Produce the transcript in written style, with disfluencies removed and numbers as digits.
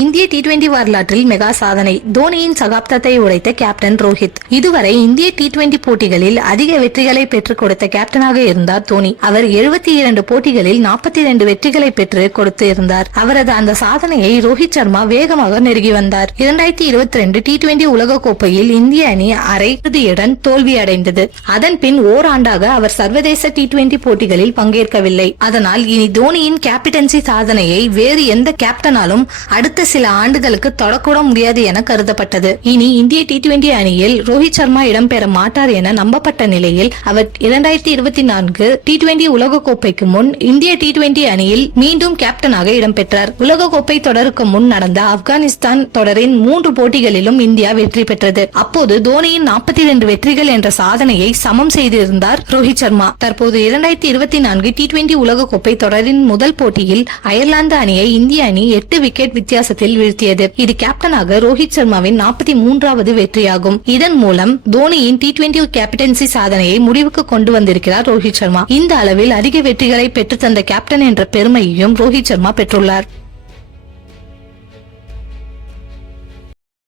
இந்திய T20 வரலாற்றில் mega சாதனை. தோனியின் சகாப்தத்தை உடைத்த கேப்டன் ரோஹித். இதுவரை இந்திய T20 போட்டிகளில் அதிக வெற்றிகளை பெற்றுக் கொடுத்த கேப்டனாக இருந்தார் தோனி. அவர் 72 போட்டிகளில் 42 வெற்றிகளை பெற்று கொடுத்து இருந்தார். அவரது அந்த சாதனையை ரோஹித் சர்மா வேகமாக நெருங்கி வந்தார். 2022 T20 உலக கோப்பையில் இந்திய அணி அரை இறுதியுடன் தோல்வியடைந்தது. அதன் பின் ஓராண்டாக அவர் சர்வதேச T20 போட்டிகளில் பங்கேற்கவில்லை. அதனால் இனி தோனியின் கேப்டன்சி சாதனையை வேறு எந்த கேப்டனாலும் அடுத்த சில ஆண்டுகளுக்கு தொடக்கூட முடியாது என கருதப்பட்டது. இனி இந்திய T20 அணியில் ரோஹித் சர்மா இடம்பெற மாட்டார் என நம்பப்பட்ட நிலையில் அவர் 2024 T20 உலக கோப்பைக்கு முன் இந்திய T20 அணியில் மீண்டும் கேப்டனாக இடம்பெற்றார். உலக கோப்பை தொடருக்கு முன் நடந்த ஆப்கானிஸ்தான் தொடரின் 3 போட்டிகளிலும் இந்தியா வெற்றி பெற்றது. அப்போது தோனியின் 42 வெற்றிகள் என்ற சாதனையை சமம் செய்திருந்தார் ரோஹித் சர்மா. தற்போது 2024 T20 உலக கோப்பை தொடரின் முதல் போட்டியில் அயர்லாந்து அணியை இந்திய அணி 8 விக்கெட் வித்தியாசத்தில் வீழ்த்தியது. இது கேப்டனாக ரோஹித் சர்மாவின் 43வது வெற்றியாகும். இதன் மூலம் தோனியின் T20 கேப்டன்சி சாதனையை முடிவுக்கு கொண்டு வந்திருக்கிறார் ரோஹித் சர்மா. இந்த அளவில் அதிக வெற்றிகளை பெற்று தந்த கேப்டன் என்ற பெருமையையும் ரோஹித் சர்மா பெற்றுள்ளார்.